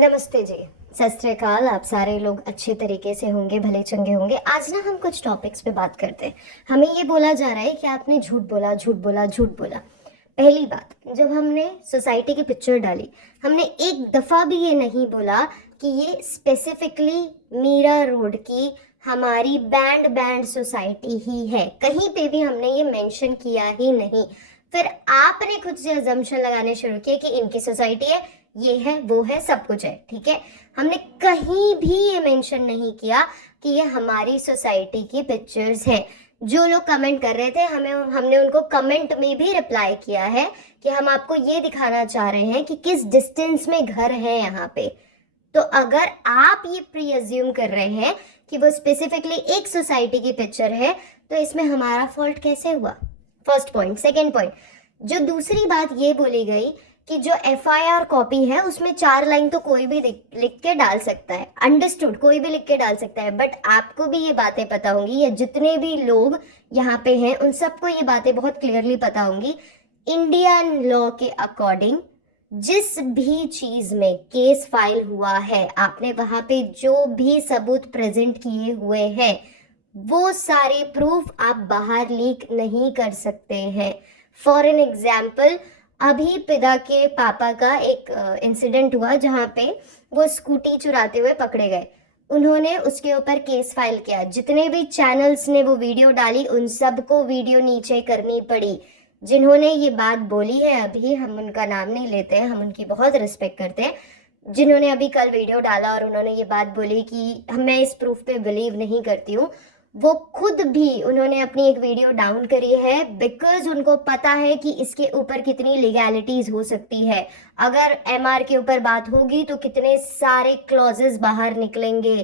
नमस्ते जी। सत श्री अकाल। आप सारे लोग अच्छे तरीके से होंगे, भले चंगे होंगे। आज ना हम कुछ टॉपिक्स पे बात करते हैं। हमें ये बोला जा रहा है कि आपने झूठ बोला, झूठ बोला, झूठ बोला। पहली बात, जब हमने सोसाइटी की पिक्चर डाली, हमने एक दफ़ा भी ये नहीं बोला कि ये स्पेसिफिकली मीरा रोड की हमारी बैंड सोसाइटी ही है। कहीं पे भी हमने ये मेंशन किया ही नहीं। फिर आपने खुद से अजम्पशन लगाने शुरू किए कि इनकी सोसाइटी है, ये है, वो है, सब कुछ है। ठीक है, हमने कहीं भी ये मेंशन नहीं किया कि ये हमारी सोसाइटी की पिक्चर्स हैं। जो लोग कमेंट कर रहे थे, हमने उनको कमेंट में भी रिप्लाई किया है कि हम आपको ये दिखाना चाह रहे हैं कि किस डिस्टेंस में घर है यहाँ पे। तो अगर आप ये प्री-अज्यूम कर रहे हैं कि वो स्पेसिफिकली एक सोसाइटी की पिक्चर है, तो इसमें हमारा फॉल्ट कैसे हुआ? First point. सेकेंड पॉइंट, जो दूसरी बात ये बोली गई कि जो FIR कॉपी है उसमें 4 लाइन तो कोई भी लिख के डाल सकता है। अंडरस्टूड, कोई भी लिख के डाल सकता है, बट आपको भी ये बातें पता होंगी, या जितने भी लोग यहाँ पे हैं उन सबको ये बातें बहुत क्लियरली पता होंगी। इंडियन लॉ के अकॉर्डिंग जिस भी चीज में केस फाइल हुआ है, आपने वहां पे जो भी सबूत प्रेजेंट किए हुए हैं, वो सारे प्रूफ आप बाहर लीक नहीं कर सकते हैं। फॉर एन एग्जाम्पल, अभी पिता के पापा का एक इंसिडेंट हुआ जहाँ पे वो स्कूटी चुराते हुए पकड़े गए। उन्होंने उसके ऊपर केस फाइल किया। जितने भी चैनल्स ने वो वीडियो डाली, उन सबको वीडियो नीचे करनी पड़ी। जिन्होंने ये बात बोली है, अभी हम उनका नाम नहीं लेते हैं, हम उनकी बहुत रिस्पेक्ट करते हैं, जिन्होंने अभी कल वीडियो डाला और उन्होंने ये बात बोली कि मैं इस प्रूफ पे बिलीव नहीं करती हूँ, वो खुद भी उन्होंने अपनी एक वीडियो डाउन करी है बिकॉज उनको पता है कि इसके ऊपर कितनी लीगैलिटीज हो सकती है। अगर MR के ऊपर बात होगी तो कितने सारे क्लॉजेस बाहर निकलेंगे,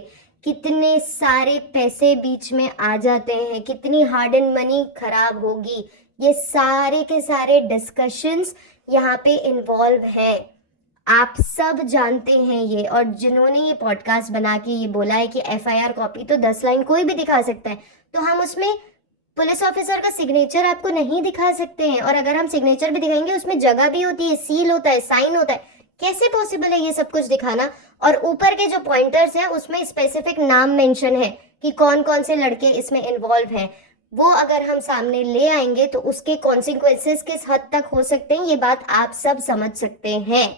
कितने सारे पैसे बीच में आ जाते हैं, कितनी हार्ड एंड मनी खराब होगी। ये सारे के सारे डिस्कशंस यहाँ पे इन्वॉल्व हैं। आप सब जानते हैं ये। और जिन्होंने ये पॉडकास्ट बना के ये बोला है कि FIR कॉपी तो 10 लाइन कोई भी दिखा सकता है, तो हम उसमें पुलिस ऑफिसर का सिग्नेचर आपको नहीं दिखा सकते हैं। और अगर हम सिग्नेचर भी दिखाएंगे, उसमें जगह भी होती है, सील होता है, साइन होता है। कैसे पॉसिबल है ये सब कुछ दिखाना? और ऊपर के जो पॉइंटर्स हैं उसमें स्पेसिफिक नाम मेंशन है कि कौन कौन से लड़के इसमें इन्वॉल्व हैं। वो अगर हम सामने ले आएंगे तो उसके कॉन्सिक्वेंसेस किस हद तक हो सकते हैं, ये बात आप सब समझ सकते हैं।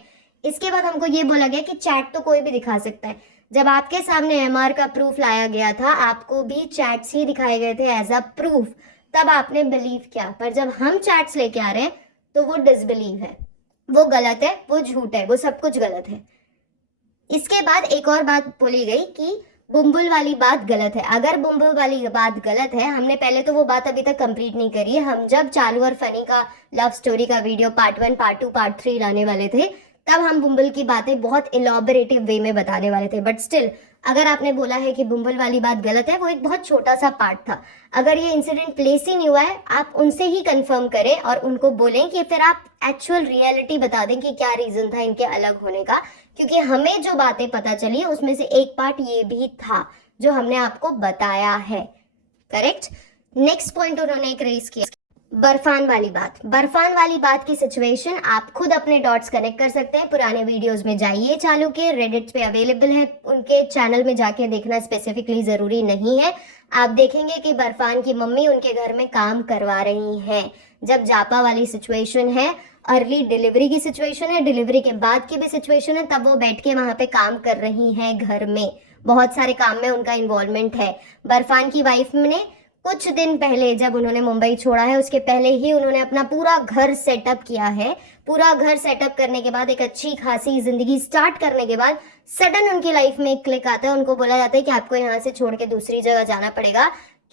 इसके बाद हमको ये बोला गया कि चैट तो कोई भी दिखा सकता है। जब आपके सामने MR का प्रूफ लाया गया था, आपको भी चैट्स ही दिखाए गए थे एज अ प्रूफ, तब आपने बिलीव किया। पर जब हम चैट्स लेके आ रहे हैं तो वो डिसबिलीव है, वो गलत है, वो झूठ है, वो सब कुछ गलत है। इसके बाद एक और बात बोली गई कि बुम्बुल वाली बात गलत है। अगर बुम्बुल वाली बात गलत है, हमने पहले तो वो बात अभी तक कंप्लीट नहीं करी है। हम जब चालू और फनी का लव स्टोरी का वीडियो पार्ट 1, पार्ट 2, पार्ट 3 लाने वाले थे, तब हम बुम्बुल की बातें बहुत इलॉबरेटिव वे में बताने वाले थे। बट स्टिल, अगर आपने बोला है कि बुम्बुल वाली बात गलत है, वो एक बहुत छोटा सा पार्ट था। अगर ये इंसिडेंट प्लेस ही नहीं हुआ है, आप उनसे ही कंफर्म करें और उनको बोलें कि फिर आप एक्चुअल रियलिटी बता दें कि क्या रीजन था इनके अलग होने का। क्योंकि हमें जो बातें पता चली है उसमें से एक पार्ट ये भी था जो हमने आपको बताया है। करेक्ट। नेक्स्ट पॉइंट उन्होंने एक रेज किया, बर्फान वाली बात की सिचुएशन आप खुद अपने डॉट्स कनेक्ट कर सकते हैं। पुराने वीडियोस में जाइए, चालू के रेडिट पे अवेलेबल है, उनके चैनल में जाके देखना स्पेसिफिकली जरूरी नहीं है। आप देखेंगे कि बर्फान की मम्मी उनके घर में काम करवा रही हैं। जब जापा वाली सिचुएशन है, अर्ली डिलीवरी की सिचुएशन है, डिलीवरी के बाद की भी सिचुएशन है, तब वो बैठ के वहां पे काम कर रही हैं। घर में बहुत सारे काम में उनका इन्वॉल्वमेंट है। बर्फान की वाइफ ने कुछ दिन पहले, जब उन्होंने मुंबई छोड़ा है, उसके पहले ही उन्होंने अपना पूरा घर सेटअप किया है। पूरा घर सेटअप करने के बाद, एक अच्छी खासी जिंदगी स्टार्ट करने के बाद, सडन उनकी लाइफ में एक क्लिक आता है। उनको बोला जाता है कि आपको यहाँ से छोड़ के दूसरी जगह जाना पड़ेगा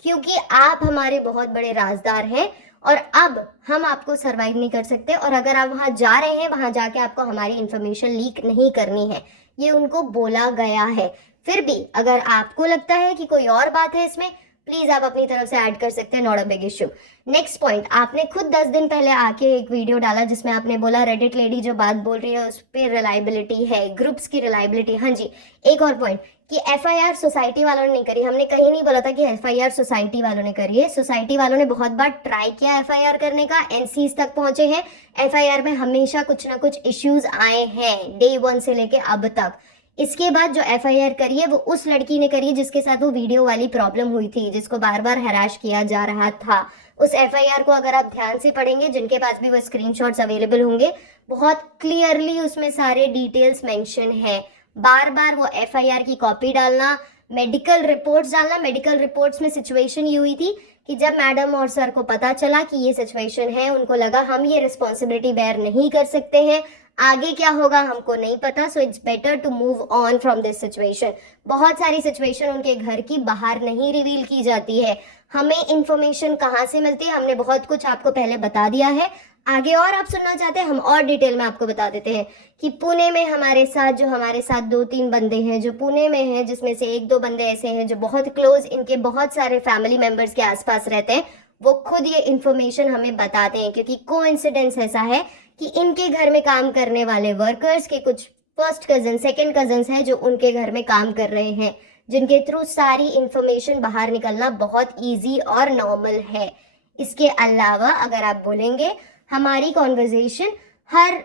क्योंकि आप हमारे बहुत बड़े राजदार हैं और अब हम आपको सरवाइव नहीं कर सकते। और अगर आप वहां जा रहे हैं, वहां जाके आपको हमारी इंफॉर्मेशन लीक नहीं करनी है, ये उनको बोला गया है। फिर भी अगर आपको लगता है कि कोई और बात है इसमें, प्लीज आप अपनी तरफ से ऐड कर सकते हैं, not a big issue. Next point, आपने खुद 10 दिन पहले आके एक वीडियो डाला जिसमें आपने बोला रेडिट लेडी जो बात बोल रही है उस पर रिलायबिलिटी है, ग्रुप्स की रिलायबिलिटी। हाँ जी, एक और पॉइंट कि एफआईआर सोसाइटी वालों ने नहीं करी। हमने कहीं नहीं बोला था कि एफआईआर सोसाइटी वालों ने करी है। सोसाइटी वालों ने बहुत बार ट्राई किया एफआईआर करने का, एनसीज तक पहुंचे हैं। एफआईआर में हमेशा कुछ ना कुछ इश्यूज आए हैं डे 1 से लेके अब तक। इसके बाद जो एफआईआर करी है वो उस लड़की ने करी है जिसके साथ वो वीडियो वाली प्रॉब्लम हुई थी, जिसको बार बार हैराश किया जा रहा था। उस एफआईआर को अगर आप ध्यान से पढ़ेंगे, जिनके पास भी वो स्क्रीनशॉट्स अवेलेबल होंगे, बहुत क्लियरली उसमें सारे डिटेल्स मेंशन है। बार बार वो एफआईआर की कॉपी डालना, मेडिकल रिपोर्ट्स डालना। मेडिकल रिपोर्ट्स में सिचुएशन ये हुई थी कि जब मैडम और सर को पता चला कि ये सिचुएशन है, उनको लगा हम ये रिस्पॉन्सिबिलिटी बेयर नहीं कर सकते हैं, आगे क्या होगा हमको नहीं पता, so it's better to move on from this situation. बहुत सारी सिचुएशन उनके घर की बाहर नहीं रिवील की जाती है। हमें इंफॉर्मेशन कहाँ से मिलती है, हमने बहुत कुछ आपको पहले बता दिया है। आगे और आप सुनना चाहते हैं, हम और डिटेल में आपको बता देते हैं कि पुणे में हमारे साथ 2-3 बंदे हैं जो पुणे में हैं, जिसमें से 1-2 बंदे ऐसे हैं जो बहुत क्लोज इनके बहुत सारे फैमिली मेंबर्स के आसपास रहते हैं। वो खुद ये इंफॉर्मेशन हमें बताते हैं क्योंकि कोइंसिडेंस ऐसा है कि इनके घर में काम करने वाले वर्कर्स के कुछ फर्स्ट कजन, सेकंड कजन्स हैं जो उनके घर में काम कर रहे हैं, जिनके थ्रू सारी इंफॉर्मेशन बाहर निकलना बहुत इजी और नॉर्मल है। इसके अलावा अगर आप बोलेंगे, हमारी कॉन्वर्जेशन हर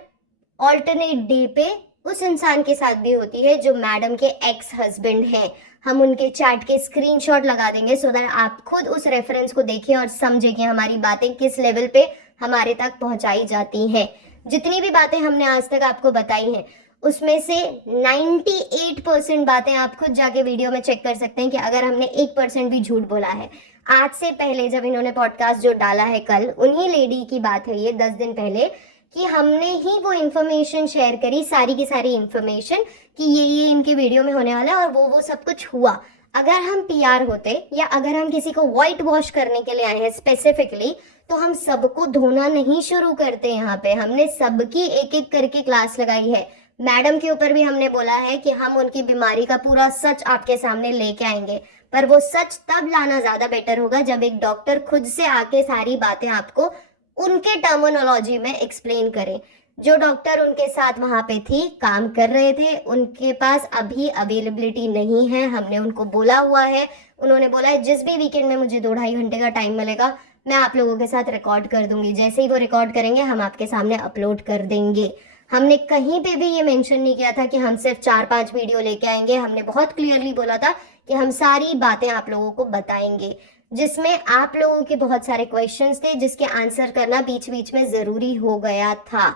ऑल्टरनेट डे पे उस इंसान के साथ भी होती है जो मैडम के एक्स हस्बैंड हैं। हम उनके चैट के स्क्रीनशॉट लगा देंगे सो दैट आप खुद उस रेफरेंस को देखें और समझें कि हमारी बातें किस लेवल पे हमारे तक पहुंचाई जाती हैं। जितनी भी बातें हमने आज तक आपको बताई हैं उसमें से 98% बातें आप खुद जाके वीडियो में चेक कर सकते हैं कि अगर हमने 1% भी झूठ बोला है। आज से पहले जब इन्होंने पॉडकास्ट जो डाला है कल, उन्हीं लेडी की बात है ये 10 दिन पहले, कि हमने ही वो इन्फॉर्मेशन शेयर करी, सारी की सारी इन्फॉर्मेशन कि ये इनके वीडियो में होने वाला है और वो सब कुछ हुआ। अगर हम पीआर होते या अगर हम किसी को व्हाइट वॉश करने के लिए आए हैं स्पेसिफिकली, तो हम सबको धोना नहीं शुरू करते। यहाँ पे हमने सबकी एक एक करके क्लास लगाई है। मैडम के ऊपर भी हमने बोला है कि हम उनकी बीमारी का पूरा सच आपके सामने लेके आएंगे, पर वो सच तब लाना ज्यादा बेटर होगा जब एक डॉक्टर खुद से आके सारी बातें आपको उनके टर्मिनोलॉजी में एक्सप्लेन करें। जो डॉक्टर उनके साथ वहां पे थी, काम कर रहे थे, उनके पास अभी अवेलेबिलिटी नहीं है। हमने उनको बोला हुआ है, उन्होंने बोला है जिस भी वीकेंड में मुझे 2-2.5 घंटे का टाइम मिलेगा मैं आप लोगों के साथ रिकॉर्ड कर दूंगी। जैसे ही वो रिकॉर्ड करेंगे हम आपके सामने अपलोड कर देंगे। हमने कहीं पे भी ये मेंशन नहीं किया था कि हम सिर्फ 4-5 वीडियो लेके आएंगे। हमने बहुत क्लियरली बोला था कि हम सारी बातें आप लोगों को बताएंगे, जिसमें आप लोगों के बहुत सारे क्वेश्चंस थे जिसके आंसर करना बीच बीच में जरूरी हो गया था।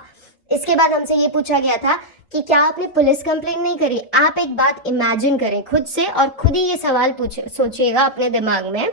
इसके बाद हमसे ये पूछा गया था कि क्या आपने पुलिस कंप्लेंट नहीं करी। आप एक बात इमेजिन करें खुद से और खुद ही ये सवाल सोचिएगा अपने दिमाग में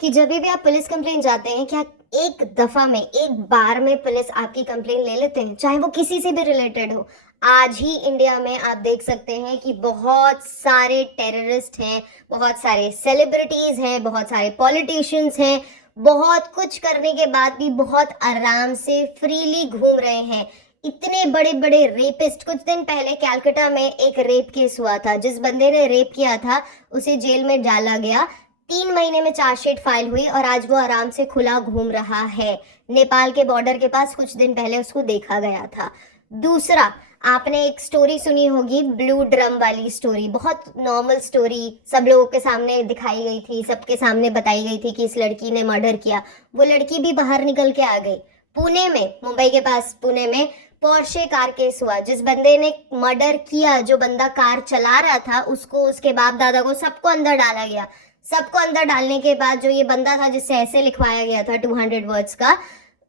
कि जब भी आप पुलिस कंप्लेंट जाते हैं, क्या एक दफा में, एक बार में पुलिस आपकी कंप्लेंट ले लेते हैं, चाहे वो किसी से भी रिलेटेड हो। आज ही इंडिया में आप देख सकते हैं कि बहुत सारे टेररिस्ट हैं, बहुत सारे सेलिब्रिटीज हैं, बहुत सारे पॉलिटिशियंस हैं, बहुत कुछ करने के बाद भी बहुत आराम से फ्रीली घूम रहे हैं। इतने बड़े बड़े रेपिस्ट, कुछ दिन पहले कैलकाटा में एक रेप केस हुआ था। जिस बंदे ने रेप किया था उसे जेल में डाला गया, 3 महीने में चार्जशीट फाइल हुई और आज वो आराम से खुला घूम रहा है। नेपाल के बॉर्डर के पास कुछ दिन पहले उसको देखा गया था। दूसरा, आपने एक स्टोरी सुनी होगी, ब्लू ड्रम वाली स्टोरी, बहुत नॉर्मल स्टोरी, सब लोगों के सामने दिखाई गई थी, सबके सामने बताई गई थी कि इस लड़की ने मर्डर किया। वो लड़की भी बाहर निकल के आ गई। पुणे में, मुंबई के पास पुणे में पोर्शे कार केस हुआ। जिस बंदे ने मर्डर किया, जो बंदा कार चला रहा था, उसको, उसके बाप दादा को, सबको अंदर डाला गया। सबको अंदर डालने के बाद जो ये बंदा था जिससे ऐसे लिखवाया गया था 200 वर्ड्स का,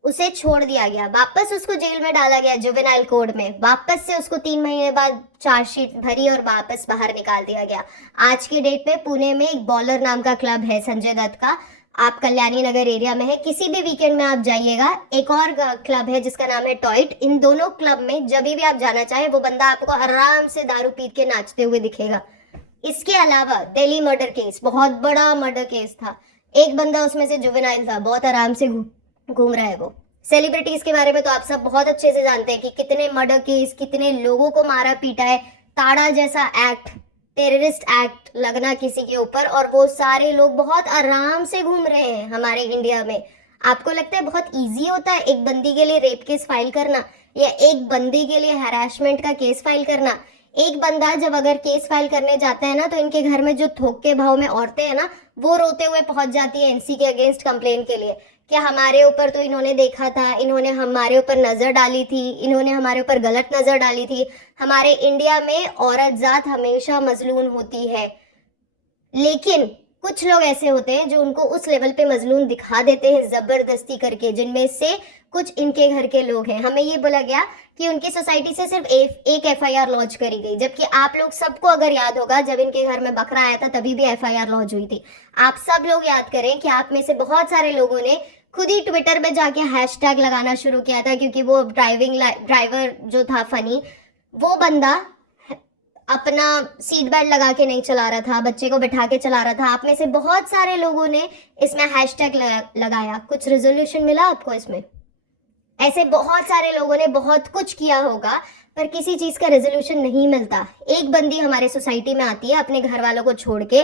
उसे छोड़ दिया गया। वापस उसको जेल में डाला गया, जुवेनाइल कोड में। वापस से उसको 3 महीने बाद चार्जशीट भरी और वापस बाहर निकाल दिया गया। आज के डेट पे पुणे में एक बॉलर नाम का क्लब है, संजय दत्त का। आप कल्याणी नगर एरिया में है, किसी भी वीकेंड में आप जाइएगा। एक और क्लब है जिसका नाम है टॉयट। इन दोनों क्लब में जब भी आप जाना चाहे, वो बंदा आपको आराम से दारू पी के नाचते हुए दिखेगा। इसके अलावा दिल्ली मर्डर केस, बहुत बड़ा मर्डर केस था। एक बंदा उसमें से जुवेनाइल था, बहुत आराम से घूम रहा है वो। सेलिब्रिटीज के बारे में तो आप सब बहुत अच्छे से जानते हैं कि कितने मर्डर केस, कितने लोगों को मारा पीटा है। ताड़ा जैसा एक्ट टेररिस्ट एक्ट लगना किसी के ऊपर, और वो सारे लोग बहुत आराम से घूम रहे हैं हमारे इंडिया में। आपको लगता है बहुत इजी होता है एक बंदी के लिए रेप केस फाइल करना, या एक बंदी के लिए हैरेसमेंट का केस फाइल करना? एक बंदा जब अगर केस फाइल करने जाता है ना, तो इनके घर में जो थोक के भाव में औरतें हैं ना, वो रोते हुए पहुंच जाती है एनसी के अगेंस्ट कंप्लेन के लिए कि हमारे ऊपर तो इन्होंने देखा था, इन्होंने हमारे ऊपर नजर डाली थी, इन्होंने हमारे ऊपर गलत नजर डाली थी। हमारे इंडिया में औरत जात हमेशा मजलूम होती है, लेकिन कुछ लोग ऐसे होते हैं जो उनको उस लेवल पे मजलूम दिखा देते हैं जबरदस्ती करके, जिनमें से कुछ इनके घर के लोग हैं। हमें ये बोला गया कि उनकी सोसाइटी से सिर्फ एक एफआईआर लॉन्च करी गई, जबकि आप लोग सबको अगर याद होगा जब इनके घर में बकरा आया था तभी भी एफआईआर लॉन्च हुई थी। आप सब लोग याद करें कि आप में से बहुत सारे लोगों ने खुद ही ट्विटर पे जाके हैशटैग लगाना शुरू किया था, क्योंकि वो ड्राइवर जो था फनी, वो बंदा अपना सीट बेल्ट लगा के नहीं चला रहा था, बच्चे को बिठा के चला रहा था। आप में से बहुत सारे लोगों ने इसमें हैशटैग लगाया। कुछ रेजोल्यूशन मिला आपको इसमें? ऐसे बहुत सारे लोगों ने बहुत कुछ किया होगा, पर किसी चीज का रेजोल्यूशन नहीं मिलता। एक बंदी हमारे सोसाइटी में आती है अपने घर वालों को छोड़ के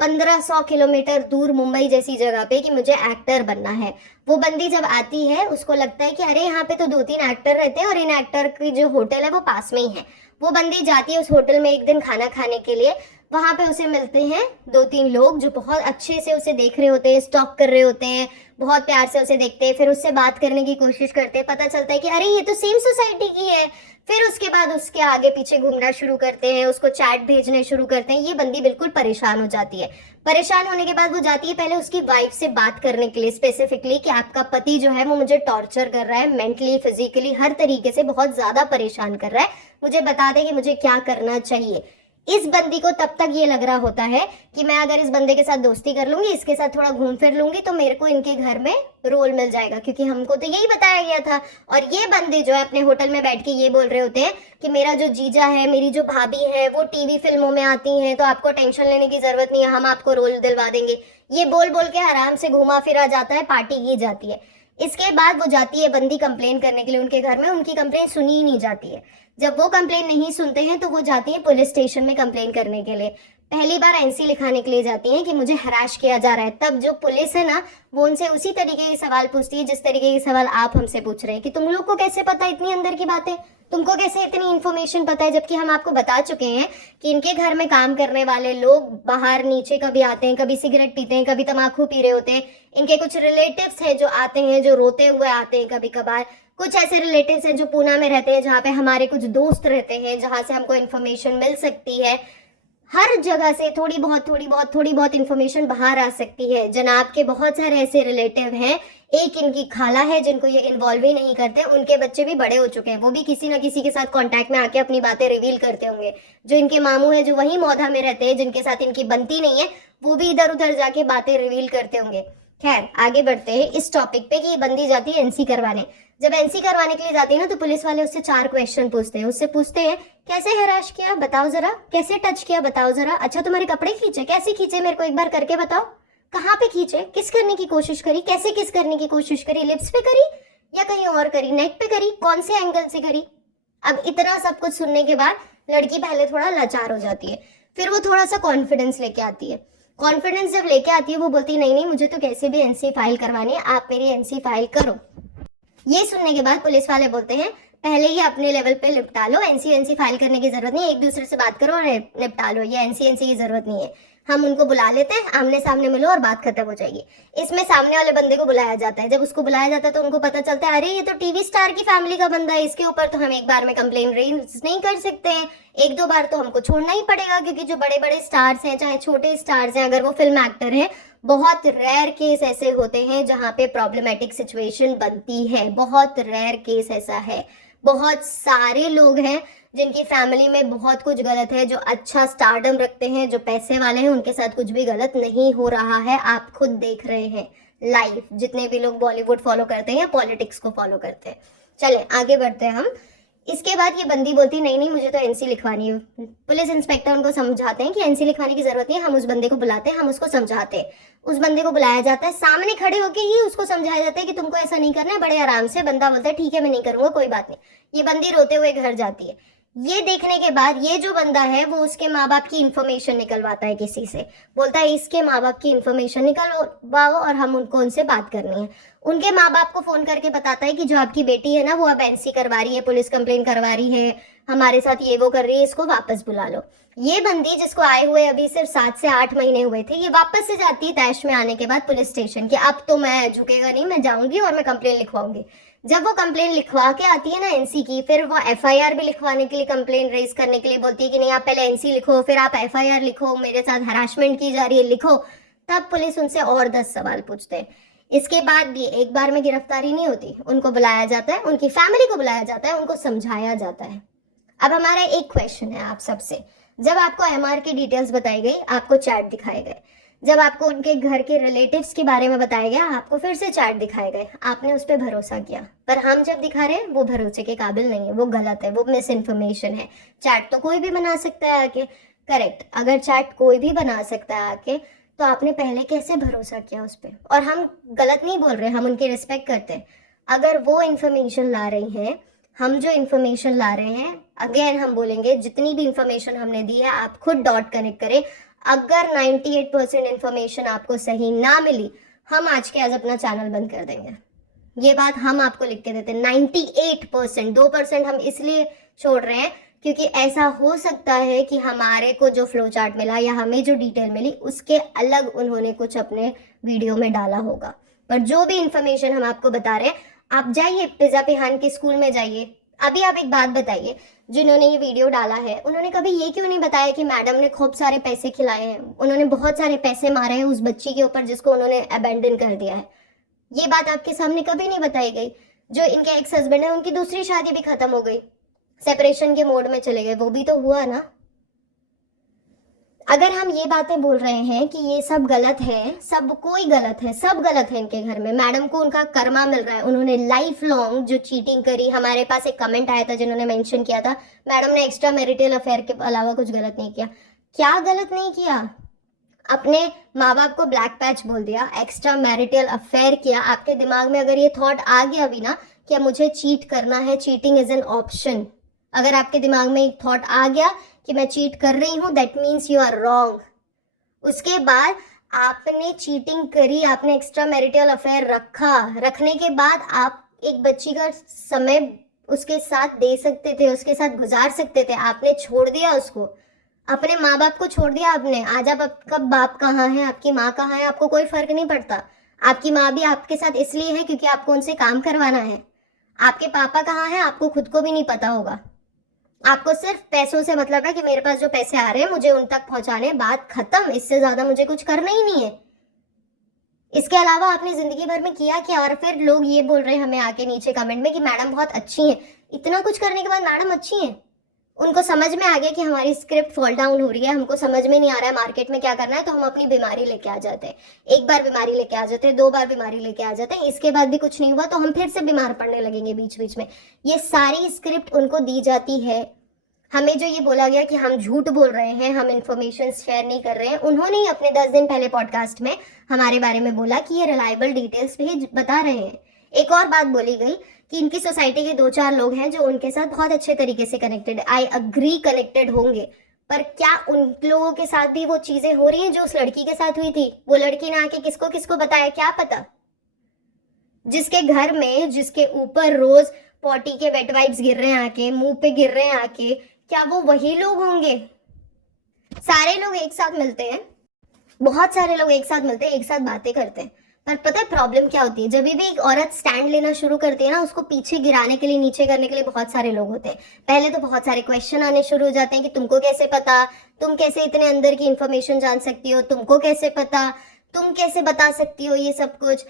1500 किलोमीटर दूर मुंबई जैसी जगह पे कि मुझे एक्टर बनना है। वो बंदी जब आती है उसको लगता है कि अरे यहाँ पे तो 2-3 एक्टर रहते हैं और इन एक्टर की जो होटल है वो पास में ही है। वो बंदी जाती है उस होटल में एक दिन खाना खाने के लिए। वहां पे उसे मिलते हैं 2-3 लोग जो बहुत अच्छे से उसे देख रहे होते हैं, स्टॉक कर रहे होते हैं, बहुत प्यार से उसे देखते हैं, फिर उससे बात करने की कोशिश करते हैं। पता चलता है कि अरे ये तो सेम सोसाइटी की है। फिर उसके बाद उसके आगे पीछे घूमना शुरू करते हैं, उसको चैट भेजने शुरू करते हैं। ये बंदी बिल्कुल परेशान हो जाती है। परेशान होने के बाद वो जाती है पहले उसकी वाइफ से बात करने के लिए, स्पेसिफिकली कि आपका पति जो है वो मुझे टॉर्चर कर रहा है, मेंटली, फिजिकली, हर तरीके से बहुत ज्यादा परेशान कर रहा है, मुझे बता दे कि मुझे क्या करना चाहिए। इस बंदी को तब तक ये लग रहा होता है कि मैं अगर इस बंदे के साथ दोस्ती कर लूंगी, इसके साथ थोड़ा घूम फिर लूंगी, तो मेरे को इनके घर में रोल मिल जाएगा, क्योंकि हमको तो यही बताया गया था। और ये बंदे जो है अपने होटल में बैठ के ये बोल रहे होते हैं कि मेरा जो जीजा है, मेरी जो भाभी है, वो टीवी फिल्मों में आती हैं, तो आपको टेंशन लेने की जरूरत नहीं है, हम आपको रोल दिलवा देंगे। ये बोल बोल के आराम से घुमा फिरा जाता है, पार्टी की जाती है। इसके बाद वो जाती है बंदी कंप्लेन करने के लिए उनके घर में। उनकी कंप्लेन सुनी ही नहीं जाती है। जब वो कंप्लेन नहीं सुनते हैं तो वो जाती है पुलिस स्टेशन में कंप्लेन करने के लिए। पहली बार एनसी लिखाने के लिए जाती हैं कि मुझे हराश किया जा रहा है। तब जो पुलिस है ना, वो उनसे उसी तरीके के सवाल पूछती है जिस तरीके के सवाल आप हमसे पूछ रहे हैं कि तुम लोग को कैसे पता इतनी अंदर की बातें, तुमको कैसे इतनी इन्फॉर्मेशन पता है, जबकि हम आपको बता चुके हैं कि इनके घर में काम करने वाले लोग बाहर नीचे कभी आते हैं, कभी सिगरेट पीते हैं, कभी तम्बाकू पी रहे होते हैं। इनके कुछ रिलेटिव्स हैं जो आते हैं, जो रोते हुए आते हैं कभी कभार। कुछ ऐसे रिलेटिव्स हैं जो पूना में रहते हैं, जहाँ पे हमारे कुछ दोस्त रहते हैं, जहाँ से हमको इन्फॉर्मेशन मिल सकती है। हर जगह से थोड़ी बहुत इन्फॉर्मेशन बाहर आ सकती है। जनाब के बहुत सारे ऐसे रिलेटिव हैं। एक इनकी खाला है जिनको ये इन्वॉल्व ही नहीं करते, उनके बच्चे भी बड़े हो चुके हैं, वो भी किसी ना किसी के साथ कांटेक्ट में आके अपनी बातें रिवील करते होंगे। जो इनके मामू है जो वही मौधा में रहते हैं, जिनके साथ इनकी बनती नहीं है, वो भी इधर उधर जाके बातें रिवील करते होंगे। खैर, आगे बढ़ते हैं इस टॉपिक पे कि ये बंदी जाती है एनसी करवाने। जब एनसी करवाने के लिए जाती है ना, तो पुलिस वाले उससे 4 क्वेश्चन पूछते हैं। उससे पूछते हैं कैसे हराश किया बताओ जरा, कैसे टच किया बताओ जरा, अच्छा तुम्हारे कपड़े खींचे, कैसे खींचे मेरे को एक बार करके बताओ, कहाँ पे खींचे, किस करने की कोशिश करी, कैसे किस करने की कोशिश करी, लिप्स पे करी या कहीं और करी, नेक पे करी, कौन से एंगल से करी। अब इतना सब कुछ सुनने के बाद लड़की पहले थोड़ा लाचार हो जाती है, फिर वो थोड़ा सा कॉन्फिडेंस लेके आती है। कॉन्फिडेंस जब लेके आती है वो बोलती है नहीं मुझे तो कैसे भी एनसी फाइल करवानी है, आप मेरी एनसी फाइल करो। ये सुनने के बाद पुलिस वाले बोलते हैं पहले ही अपने लेवल पे निपटा लो, एनसी फाइल करने की जरूरत नहीं है, एक दूसरे से बात करो और निपटा लो, ये एनसी की जरूरत नहीं है। हम उनको बुला लेते हैं, आमने सामने मिलो और बात खत्म हो जाएगी। इसमें सामने वाले बंदे को बुलाया जाता है। जब उसको बुलाया जाता है तो उनको पता चलता है अरे ये तो टीवी स्टार की फैमिली का बंदा है, इसके ऊपर तो हम एक बार में कंप्लेन रेज नहीं कर सकते हैं, 1-2 बार तो हमको छोड़ना ही पड़ेगा, क्योंकि जो बड़े बड़े स्टार्स हैं चाहे छोटे स्टार्स हैं, अगर वो फिल्म एक्टर है, बहुत रेयर केस ऐसे होते हैं जहाँ पे प्रॉब्लमेटिक सिचुएशन बनती है। बहुत रेयर केस ऐसा है। बहुत सारे लोग हैं जिनकी फैमिली में बहुत कुछ गलत है, जो अच्छा स्टारडम रखते हैं, जो पैसे वाले हैं, उनके साथ कुछ भी गलत नहीं हो रहा है। आप खुद देख रहे हैं लाइव, जितने भी लोग बॉलीवुड फॉलो करते हैं या पॉलिटिक्स को फॉलो करते हैं। चले आगे बढ़ते हैं हम। इसके बाद ये बंदी बोलती नहीं मुझे तो एनसी लिखवानी है। पुलिस इंस्पेक्टर उनको समझाते हैं कि एनसी लिखवाने की जरूरत नहीं है, हम उस बंदे को बुलाते हैं, हम उसको समझाते हैं। उस बंदे को बुलाया जाता है, सामने खड़े होके ही उसको समझाया जाता है कि तुमको ऐसा नहीं करना है, बड़े आराम से। बंदा बोलता है ठीक है मैं नहीं करूंगा, कोई बात नहीं। ये बंदी रोते हुए घर जाती है। ये देखने के बाद ये जो बंदा है वो उसके माँ बाप की इंफॉर्मेशन निकलवाता है किसी से, बोलता है इसके माँ बाप की इंफॉर्मेशन निकलवाओ और हम उनसे बात करनी है। उनके माँ बाप को फोन करके बताता है कि जो आपकी बेटी है ना वो अब एनसी करवा रही है, पुलिस कंप्लेन करवा रही है, हमारे साथ ये वो कर रही है, इसको वापस बुला लो। ये बंदी जिसको आए हुए अभी सिर्फ 7 से 8 महीने हुए थे, ये वापस से जाती है तैश में आने के बाद पुलिस स्टेशन कि अब तो मैं झुकेगा नहीं, मैं जाऊंगी और मैं कंप्लेन लिखवाऊंगी। जब वो कंप्लेन लिखवा के आती है ना एनसी की, फिर वो एफआईआर भी लिखवाने के लिए, कंप्लेन रेज करने के लिए बोलती है कि नहीं आप पहले एनसी लिखो, फिर आप एफआईआर लिखो, मेरे साथ हरासमेंट की जा रही है लिखो। तब पुलिस उनसे और 10 सवाल पूछते हैं। इसके बाद भी एक बार में गिरफ्तारी नहीं होती, उनको बुलाया जाता है, उनकी फैमिली को बुलाया जाता है, उनको समझाया जाता है। अब हमारा एक क्वेश्चन है आप सबसे, जब आपको एमआर की डिटेल्स बताई गई, आपको चैट दिखाए गए, जब आपको उनके घर के रिलेटिव्स के बारे में बताया गया, आपको फिर से चैट दिखाए गए, आपने उस पर भरोसा किया। पर हम जब दिखा रहे हैं वो भरोसे के काबिल नहीं है, वो गलत है, वो मिस इन्फॉर्मेशन है। चैट तो कोई भी बना सकता है आके, करेक्ट। अगर चैट कोई भी बना सकता है आके, तो आपने पहले कैसे भरोसा किया उस पर? और हम गलत नहीं बोल रहे, हम उनकी रिस्पेक्ट करते हैं। अगर वो इन्फॉर्मेशन ला रही हैं, हम जो इन्फॉर्मेशन ला रहे हैं, अगेन हम बोलेंगे जितनी भी इन्फॉर्मेशन हमने दी है आप खुद डॉट कनेक्ट करें। अगर 98% इन्फॉर्मेशन आपको सही ना मिली, हम आज के आज अपना चैनल बंद कर देंगे। ये बात हम आपको लिख के देते हैं। 98%, 2% हम इसलिए छोड़ रहे हैं क्योंकि ऐसा हो सकता है कि हमारे को जो फ्लो चार्ट मिला या हमें जो डिटेल मिली उसके अलग उन्होंने कुछ अपने वीडियो में डाला होगा। पर जो भी इंफॉर्मेशन हम आपको बता रहे हैं, आप जाइए पिज्जा पिहान के स्कूल में जाइए। अभी आप एक बात बताइए, जिन्होंने ये वीडियो डाला है उन्होंने कभी ये क्यों नहीं बताया कि मैडम ने खूब सारे पैसे खिलाए हैं, उन्होंने बहुत सारे पैसे मारे हैं उस बच्ची के ऊपर जिसको उन्होंने अबेंडन कर दिया है। ये बात आपके सामने कभी नहीं बताई गई। जो इनके एक्स हस्बैंड है उनकी दूसरी शादी भी खत्म हो गई, सेपरेशन के मोड में चले गए, वो भी तो हुआ ना। अगर हम ये बातें बोल रहे हैं कि ये सब गलत है, सब कोई गलत है, सब गलत है इनके घर में, मैडम को उनका कर्मा मिल रहा है, उन्होंने लाइफ लॉन्ग जो चीटिंग करी। हमारे पास एक कमेंट आया था जिन्होंने मेंशन किया था मैडम ने एक्स्ट्रा मैरिटल अफेयर के अलावा कुछ गलत नहीं किया। क्या गलत नहीं किया? अपने माँ बाप को ब्लैक पैच बोल दिया, एक्स्ट्रा मैरिटल अफेयर किया। आपके दिमाग में अगर ये थॉट आ गया भी ना कि मुझे चीट करना है, चीटिंग इज एन ऑप्शन, अगर आपके दिमाग में एक थॉट आ गया कि मैं चीट कर रही हूं, that means you are wrong. उसके बाद आपने चीटिंग करी, आपने एक्स्ट्रा मैरिटल अफेयर रखा, रखने के बाद आप एक बच्ची का समय उसके साथ दे सकते थे, उसके साथ गुजार सकते थे, आपने छोड़ दिया उसको, अपने माँ बाप को छोड़ दिया आपने। आज आप आपका बाप कहाँ है, आपकी माँ कहाँ है, आपको कोई फर्क नहीं पड़ता। आपकी माँ भी आपके साथ इसलिए है क्योंकि आपको उनसे काम करवाना है। आपके पापा कहाँ हैं आपको खुद को भी नहीं पता होगा। आपको सिर्फ पैसों से मतलब है कि मेरे पास जो पैसे आ रहे हैं मुझे उन तक पहुंचाने, बात खत्म। इससे ज्यादा मुझे कुछ करना ही नहीं है। इसके अलावा आपने जिंदगी भर में किया क्या? और फिर लोग ये बोल रहे हैं हमें आके नीचे कमेंट में कि मैडम बहुत अच्छी हैं। इतना कुछ करने के बाद मैडम अच्छी हैं? उनको समझ में आ गया कि हमारी स्क्रिप्ट फॉल डाउन हो रही है, हमको समझ में नहीं आ रहा है मार्केट में क्या करना है, तो हम अपनी बीमारी लेके आ जाते हैं। एक बार बीमारी लेके आ जाते हैं, 2 बार बीमारी लेके आ जाते हैं, इसके बाद भी कुछ नहीं हुआ तो हम फिर से बीमार पड़ने लगेंगे बीच बीच में। ये सारी स्क्रिप्ट उनको दी जाती है। हमें जो ये बोला गया कि हम झूठ बोल रहे हैं, हम इंफॉर्मेशन शेयर नहीं कर रहे हैं, उन्होंने ही अपने 10 दिन पहले पॉडकास्ट में हमारे बारे में बोला कि ये रिलायबल डिटेल्स भी बता रहे हैं। एक और बात बोली गई कि इनकी सोसाइटी के 2-4 लोग हैं जो उनके साथ बहुत अच्छे तरीके से कनेक्टेड है। आई अग्री कनेक्टेड होंगे, पर क्या उन लोगों के साथ भी वो चीजें हो रही हैं जो उस लड़की के साथ हुई थी? वो लड़की ने आके किसको किसको बताया क्या पता? जिसके घर में, जिसके ऊपर रोज पॉटी के वेट वाइप्स गिर रहे हैं आके, मुंह पे गिर रहे हैं आके, क्या वो वही लोग होंगे? सारे लोग एक साथ मिलते हैं, बहुत सारे लोग एक साथ मिलते हैं, एक साथ बातें करते हैं, पर पता है प्रॉब्लम क्या होती है? जब भी एक औरत स्टैंड लेना शुरू करती है ना, उसको पीछे गिराने के लिए, नीचे करने के लिए बहुत सारे लोग होते हैं। पहले तो बहुत सारे क्वेश्चन आने शुरू हो जाते हैं कि तुमको कैसे पता, तुम कैसे इतने अंदर की इंफॉर्मेशन जान सकती हो, तुमको कैसे पता, तुम कैसे बता सकती हो ये सब कुछ,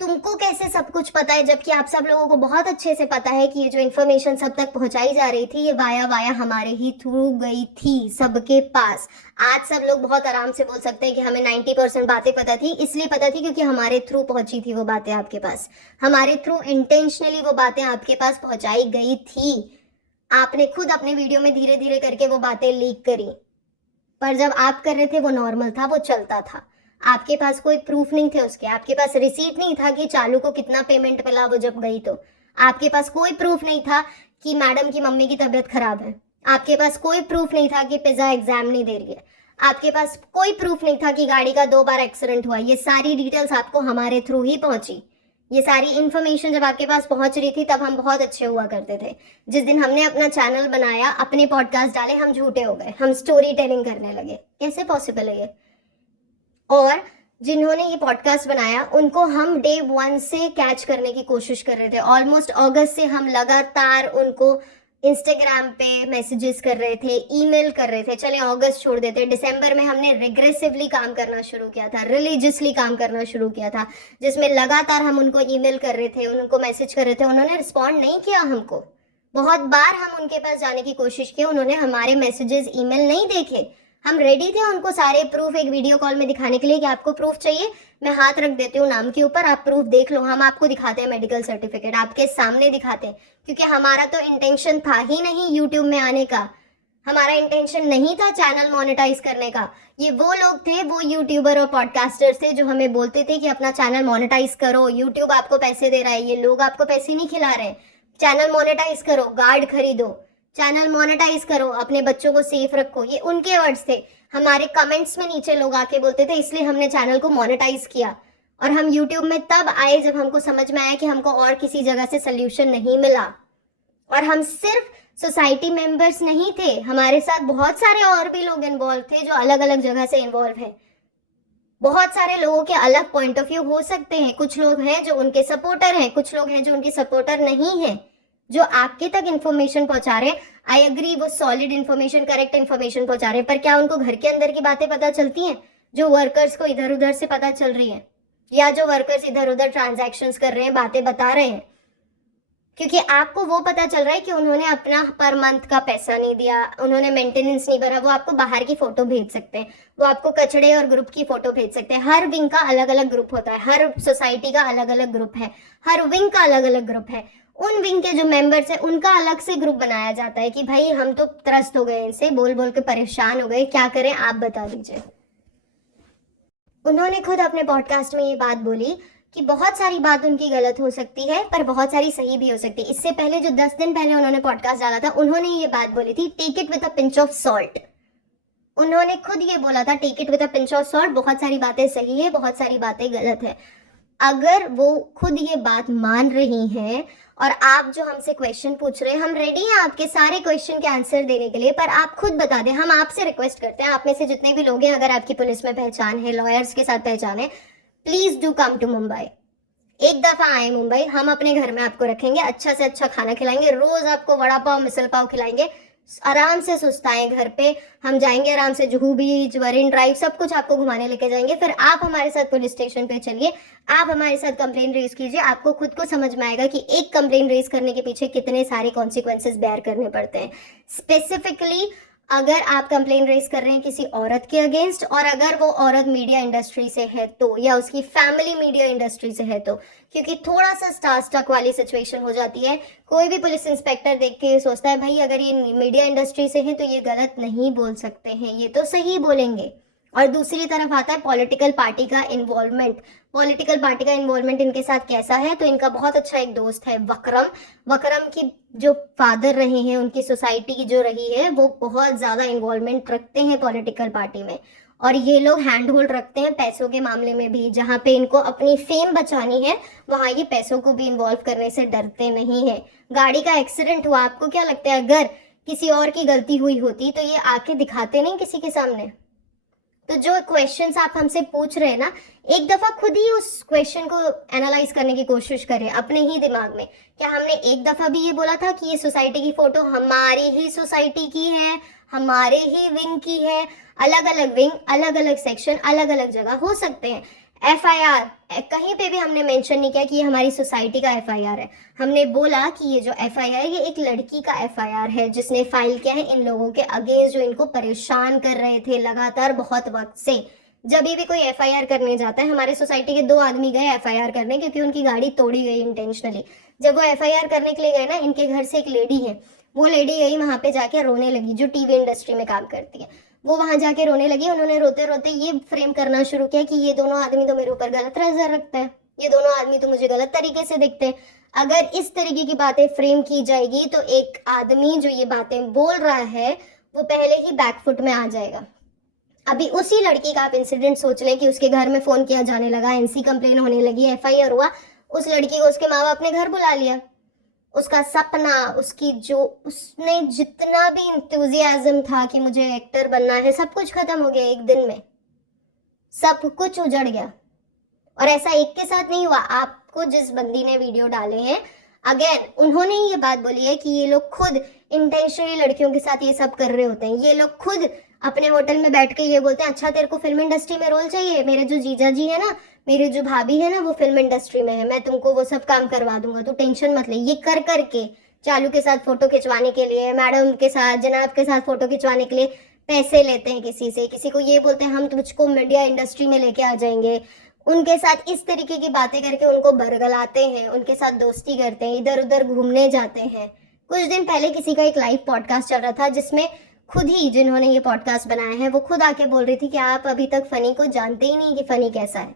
तुमको कैसे सब कुछ पता है, जबकि आप सब लोगों को बहुत अच्छे से पता है कि ये जो इन्फॉर्मेशन सब तक पहुंचाई जा रही थी, ये वाया वाया हमारे ही थ्रू गई थी सबके पास। आज सब लोग बहुत आराम से बोल सकते हैं कि हमें 90% बातें पता थी, इसलिए पता थी क्योंकि हमारे थ्रू पहुंची थी वो बातें आपके पास, हमारे थ्रू इंटेंशनली वो बातें आपके पास पहुंचाई गई थी। आपने खुद अपने वीडियो में धीरे धीरे करके वो बातें लीक करी, पर जब आप कर रहे थे वो नॉर्मल था, वो चलता था। आपके पास कोई प्रूफ नहीं थे उसके, आपके पास रिसीट नहीं था कि चालू को कितना पेमेंट मिला वो जब गई, तो आपके पास कोई प्रूफ नहीं था कि मैडम की मम्मी की तबीयत खराब है, आपके पास कोई प्रूफ नहीं था कि पिज्जा एग्जाम नहीं दे रही है, आपके पास कोई प्रूफ नहीं था कि गाड़ी का 2 बार एक्सीडेंट हुआ। ये सारी डिटेल्स आपको हमारे थ्रू ही पहुंची। ये सारी इन्फॉर्मेशन जब आपके पास पहुंच रही थी तब हम बहुत अच्छे हुआ करते थे। जिस दिन हमने अपना चैनल बनाया, अपने पॉडकास्ट डाले, हम झूठे हो गए, हम स्टोरी टेलिंग करने लगे। कैसे पॉसिबल है ये? और जिन्होंने ये पॉडकास्ट बनाया उनको हम डे 1 से कैच करने की कोशिश कर रहे थे। ऑलमोस्ट अगस्त से हम लगातार उनको इंस्टाग्राम पे मैसेजेस कर रहे थे, ईमेल कर रहे थे। चले अगस्त छोड़ देते, दिसंबर में हमने रिग्रेसिवली काम करना शुरू किया था, रिलीजियसली काम करना शुरू किया था, जिसमें लगातार हम उनको ईमेल कर रहे थे, उनको मैसेज कर रहे थे। उन्होंने रिस्पॉन्ड नहीं किया हमको। बहुत बार हम उनके पास जाने की कोशिश की, उन्होंने हमारे मैसेजेस ईमेल नहीं देखे। हम रेडी थे उनको सारे प्रूफ एक वीडियो कॉल में दिखाने के लिए कि आपको प्रूफ चाहिए, मैं हाथ रख देती हूँ नाम के ऊपर, आप प्रूफ देख लो। हम आपको दिखाते हैं मेडिकल सर्टिफिकेट, आपके सामने दिखाते हैं, क्योंकि हमारा तो इंटेंशन था ही नहीं यूट्यूब में आने का। हमारा इंटेंशन नहीं था चैनल मोनेटाइज करने का। ये वो लोग थे, वो यूट्यूबर और पॉडकास्टर्स थे जो हमें बोलते थे कि अपना चैनल मोनेटाइज करो, यूट्यूब आपको पैसे दे रहा है, ये लोग आपको पैसे नहीं खिला रहे, चैनल मोनेटाइज करो, गार्ड खरीदो, चैनल मोनेटाइज करो, अपने बच्चों को सेफ रखो। ये उनके वर्ड्स थे। हमारे कमेंट्स में नीचे लोग आके बोलते थे, इसलिए हमने चैनल को मोनेटाइज किया। और हम यूट्यूब में तब आए जब हमको समझ में आया कि हमको और किसी जगह से सोल्यूशन नहीं मिला। और हम सिर्फ सोसाइटी मेंबर्स नहीं थे, हमारे साथ बहुत सारे और भी लोग इन्वॉल्व थे जो अलग अलग जगह से इन्वॉल्व है। बहुत सारे लोगों के अलग पॉइंट ऑफ व्यू हो सकते हैं। कुछ लोग हैं जो उनके सपोर्टर हैं, कुछ लोग हैं जो उनके सपोर्टर नहीं हैं, जो आपके तक इन्फॉर्मेशन पहुंचा रहे हैं। आई एग्री, वो सॉलिड इन्फॉर्मेशन, करेक्ट इन्फॉर्मेशन पहुंचा रहे हैं, पर क्या उनको घर के अंदर की बातें पता चलती हैं जो वर्कर्स को इधर उधर से पता चल रही है, या जो वर्कर्स इधर उधर ट्रांजैक्शंस कर रहे हैं, बातें बता रहे हैं? क्योंकि आपको वो पता चल रहा है कि उन्होंने अपना पर मंथ का पैसा नहीं दिया, उन्होंने मेंटेनेंस नहीं भरा। वो आपको बाहर की फोटो भेज सकते हैं, वो आपको कचड़े और ग्रुप की फोटो भेज सकते हैं। हर विंग का अलग अलग ग्रुप होता है, हर सोसाइटी का अलग अलग ग्रुप है, हर विंग का अलग अलग ग्रुप है। उन विंग के जो मेंबर्स है उनका अलग से ग्रुप बनाया जाता है कि भाई हम तो त्रस्त हो गए, इनसे बोल बोल के परेशान हो गए, क्या करें आप बता दीजिए। उन्होंने खुद अपने पॉडकास्ट में ये बात बोली कि बहुत सारी बात उनकी गलत हो सकती है पर बहुत सारी सही भी हो सकती है। इससे पहले जो 10 दिन पहले उन्होंने पॉडकास्ट डाला था, उन्होंने ये बात बोली थी, take it with a pinch of salt. उन्होंने खुद ये बोला था, take it with a pinch of salt. बहुत सारी बातें सही है, बहुत सारी बातें गलत है। अगर वो खुद ये बात मान रही हैं और आप जो हमसे क्वेश्चन पूछ रहे हैं, हम रेडी हैं आपके सारे क्वेश्चन के आंसर देने के लिए, पर आप खुद बता दें। हम आपसे रिक्वेस्ट करते हैं, आप में से जितने भी लोग हैं, अगर आपकी पुलिस में पहचान है, लॉयर्स के साथ पहचान है, please do come to Mumbai. एक दफा आए मुंबई, हम अपने घर में आपको रखेंगे, अच्छा से अच्छा खाना खिलाएंगे, रोज आपको वड़ा पाव मिसल पाव खिलाएंगे, आराम से सुस्ताएं घर पे। हम जाएंगे आराम से जुहू बीच, मरीन ड्राइव, सब कुछ आपको घुमाने लेके जाएंगे। फिर आप हमारे साथ पुलिस स्टेशन पे चलिए, आप हमारे साथ कंप्लेन रेज कीजिए। आपको खुद को समझ में आएगा कि एक कंप्लेन रेज करने के पीछे कितने सारे कॉन्सिक्वेंसेस बेयर करने पड़ते हैं। स्पेसिफिकली अगर आप कंप्लेन रेज कर रहे हैं किसी औरत के अगेंस्ट, और अगर वो औरत मीडिया इंडस्ट्री से है तो, या उसकी फैमिली मीडिया इंडस्ट्री से है तो, क्योंकि थोड़ा सा स्टार स्टक वाली सिचुएशन हो जाती है। कोई भी पुलिस इंस्पेक्टर देख के सोचता है भाई अगर ये मीडिया इंडस्ट्री से है तो ये गलत नहीं बोल सकते हैं, ये तो सही बोलेंगे। और दूसरी तरफ आता है पॉलिटिकल पार्टी का इन्वॉल्वमेंट। पॉलिटिकल पार्टी का इन्वॉल्वमेंट इनके साथ कैसा है? तो इनका बहुत अच्छा एक दोस्त है वक्रम। वक्रम की जो फादर रहे हैं, उनकी सोसाइटी की जो रही है, वो बहुत ज़्यादा इन्वॉल्वमेंट रखते हैं पॉलिटिकल पार्टी में। और ये लोग हैंड होल्ड रखते हैं पैसों के मामले में भी। जहाँ पे इनको अपनी फेम बचानी है, वहाँ ये पैसों को भी इन्वॉल्व करने से डरते नहीं है। गाड़ी का एक्सीडेंट हुआ, आपको क्या लगता है अगर किसी और की गलती हुई होती तो ये आके दिखाते नहीं किसी के सामने? तो जो क्वेश्चंस आप हमसे पूछ रहे हैं ना, एक दफा खुद ही उस क्वेश्चन को एनालाइज करने की कोशिश करें अपने ही दिमाग में। क्या हमने एक दफा भी ये बोला था कि ये सोसाइटी की फोटो हमारी ही सोसाइटी की है, हमारे ही विंग की है? अलग अलग विंग, अलग अलग सेक्शन, अलग अलग जगह हो सकते हैं। FIR कहीं पे भी हमने मेंशन नहीं किया कि ये हमारी सोसाइटी का FIR है। हमने बोला कि ये जो FIR है ये एक लड़की का FIR है जिसने फाइल किया है इन लोगों के अगेंस्ट जो इनको परेशान कर रहे थे लगातार बहुत वक्त से। जब भी कोई FIR करने जाता है, हमारे सोसाइटी के 2 आदमी गए FIR करने क्योंकि उनकी गाड़ी तोड़ी गई इंटेंशनली। जब वो FIR करने के लिए गए ना, इनके घर से एक लेडी है, वो लेडी गई वहां पे जाके रोने लगी, जो टीवी इंडस्ट्री में काम करती है। वो वहां जाके रोने लगी। उन्होंने रोते रोते ये फ्रेम करना शुरू किया कि ये दोनों आदमी तो मेरे ऊपर गलत नजर रखते हैं, ये दोनों आदमी तो मुझे गलत तरीके से दिखते हैं। अगर इस तरीके की बातें फ्रेम की जाएगी तो एक आदमी जो ये बातें बोल रहा है वो पहले ही बैकफुट में आ जाएगा। अभी उसी लड़की का आप इंसिडेंट सोच लें कि उसके घर में फोन किया जाने लगा, एनसी कंप्लेन होने लगी, एफआईआर हुआ, उस लड़की को उसके माँ बाप ने घर बुला लिया। उसका सपना, उसकी जो उसने जितना भी इंथुजियाज्म था कि मुझे एक्टर बनना है, सब कुछ खत्म हो गया एक दिन में, सब कुछ उजड़ गया। और ऐसा एक के साथ नहीं हुआ। आपको जिस बंदी ने वीडियो डाले हैं, अगेन उन्होंने ये बात बोली है कि ये लोग खुद इंटेंशनली लड़कियों के साथ ये सब कर रहे होते हैं। ये लोग खुद अपने होटल में बैठ के ये बोलते हैं, अच्छा तेरे को फिल्म इंडस्ट्री में रोल चाहिए, मेरे जो जीजा जी है ना, मेरी जो भाभी है ना, वो फिल्म इंडस्ट्री में है, मैं तुमको वो सब काम करवा दूंगा, तो टेंशन मत ले। ये कर करके चालू के साथ फोटो खिंचवाने के लिए, मैडम के साथ, जनाब के साथ फोटो खिंचवाने के लिए पैसे लेते हैं किसी से, किसी को ये बोलते हैं हम तुझको मीडिया इंडस्ट्री में लेके आ जाएंगे, उनके साथ इस तरीके की बातें करके उनको बरगलाते हैं, उनके साथ दोस्ती करते हैं, इधर उधर घूमने जाते हैं। कुछ दिन पहले किसी का एक लाइव पॉडकास्ट चल रहा था जिसमें खुद ही जिन्होंने ये पॉडकास्ट बनाया है वो खुद आके बोल रही थी कि आप अभी तक फनी को जानते ही नहीं कि फनी कैसा है,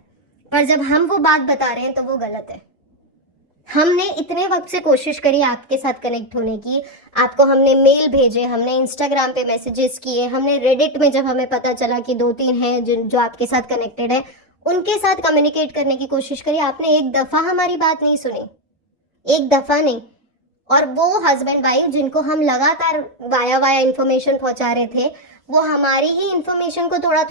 पर जब हम वो बात बता रहे हैं तो वो गलत है। हमने इतने वक्त से कोशिश करी आपके साथ कनेक्ट होने की, आपको हमने मेल भेजे, हमने इंस्टाग्राम पे मैसेजेस किए, हमने रेडिट में जब हमें पता चला कि 2-3 हैं जो आपके साथ कनेक्टेड है, उनके साथ कम्युनिकेट करने की कोशिश करी। आपने एक दफ़ा हमारी बात नहीं सुनी, एक दफ़ा नहीं। और वो हस्बैंड वाइफ जिनको हम लगातार वाया इन्फॉर्मेशन पहुंचा रहे थे, वो हमारी ही इन्फॉर्मेशन को थोड़ा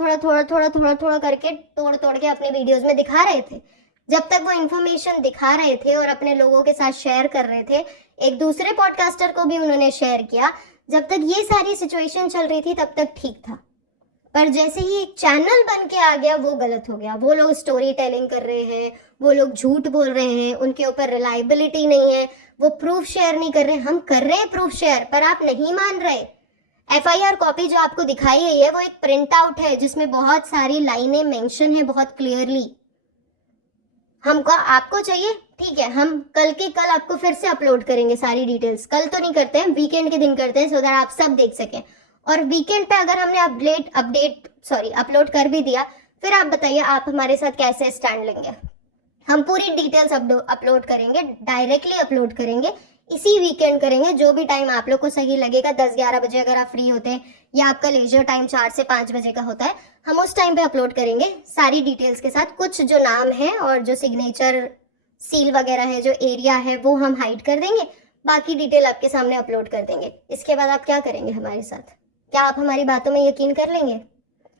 करके तोड़ के अपने वीडियोस में दिखा रहे थे। जब तक वो इन्फॉर्मेशन दिखा रहे थे और अपने लोगों के साथ शेयर कर रहे थे, एक दूसरे पॉडकास्टर को भी उन्होंने शेयर किया, जब तक ये सारी सिचुएशन चल रही थी तब तक ठीक था। पर जैसे ही एक चैनल बन के आ गया वो गलत हो गया। वो लोग स्टोरी टेलिंग कर रहे हैं, वो लोग झूठ बोल रहे हैं, उनके ऊपर रिलायबिलिटी नहीं है, वो प्रूफ शेयर नहीं कर रहे। हम कर रहे हैं प्रूफ शेयर, पर आप नहीं मान रहे। एफआईआर कॉपी जो आपको दिखाई गई है वो एक प्रिंट आउट है जिसमें बहुत सारी लाइनें मेंशन है बहुत क्लियरली। हमको आपको चाहिए, ठीक है, हम कल के कल आपको फिर से अपलोड करेंगे सारी डिटेल्स। कल तो नहीं करते हैं, वीकेंड के दिन करते हैं, सो दैट आप सब देख सकें। और वीकेंड पे अगर हमने अपलोड कर भी दिया, फिर आप बताइए आप हमारे साथ कैसे स्टैंड लेंगे। हम पूरी डिटेल्स अपलोड करेंगे, डायरेक्टली अपलोड करेंगे, इसी वीकेंड करेंगे, जो भी टाइम आप लोग को सही लगेगा। 10-11 बजे अगर आप फ्री होते हैं या आपका लेजर टाइम 4 से 5 बजे का होता है, हम उस टाइम पे अपलोड करेंगे सारी डिटेल्स के साथ। कुछ जो नाम है और जो सिग्नेचर सील वगैरह है, जो एरिया है, वो हम हाइड कर देंगे, बाकी डिटेल आपके सामने अपलोड कर देंगे। इसके बाद आप क्या करेंगे हमारे साथ? क्या आप हमारी बातों में यकीन कर लेंगे?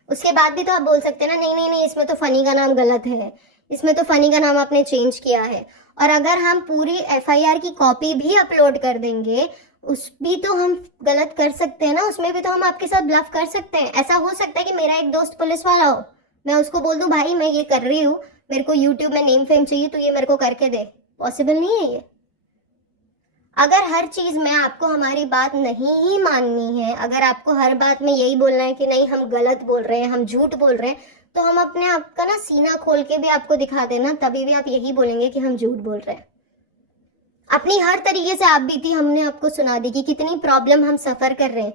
उसके बाद भी तो आप बोल सकते हैं ना, नहीं, इसमें तो फनी का नाम गलत है, इसमें तो फनी का नाम आपने चेंज किया है। और अगर हम पूरी एफआईआर की कॉपी भी अपलोड कर देंगे, उस भी तो हम गलत कर सकते हैं ना, उसमें भी तो हम आपके साथ ब्लफ कर सकते हैं। ऐसा हो सकता है कि मेरा एक दोस्त पुलिस वाला हो, मैं उसको बोल दूं भाई मैं ये कर रही हूँ, मेरे को यूट्यूब में नेम फेम चाहिए तो ये मेरे को करके दे। पॉसिबल नहीं है ये। अगर हर चीज़ में आपको हमारी बात नहीं ही माननी है, अगर आपको हर बात में यही बोलना है कि नहीं हम गलत बोल रहे हैं, हम झूठ बोल रहे हैं, तो हम अपने आप का ना सीना खोल के भी आपको दिखा देना, तभी भी आप यही बोलेंगे कि हम झूठ बोल रहे हैं। अपनी हर तरीके से आप बीती हमने आपको सुना दी कि कितनी प्रॉब्लम हम सफ़र कर रहे हैं।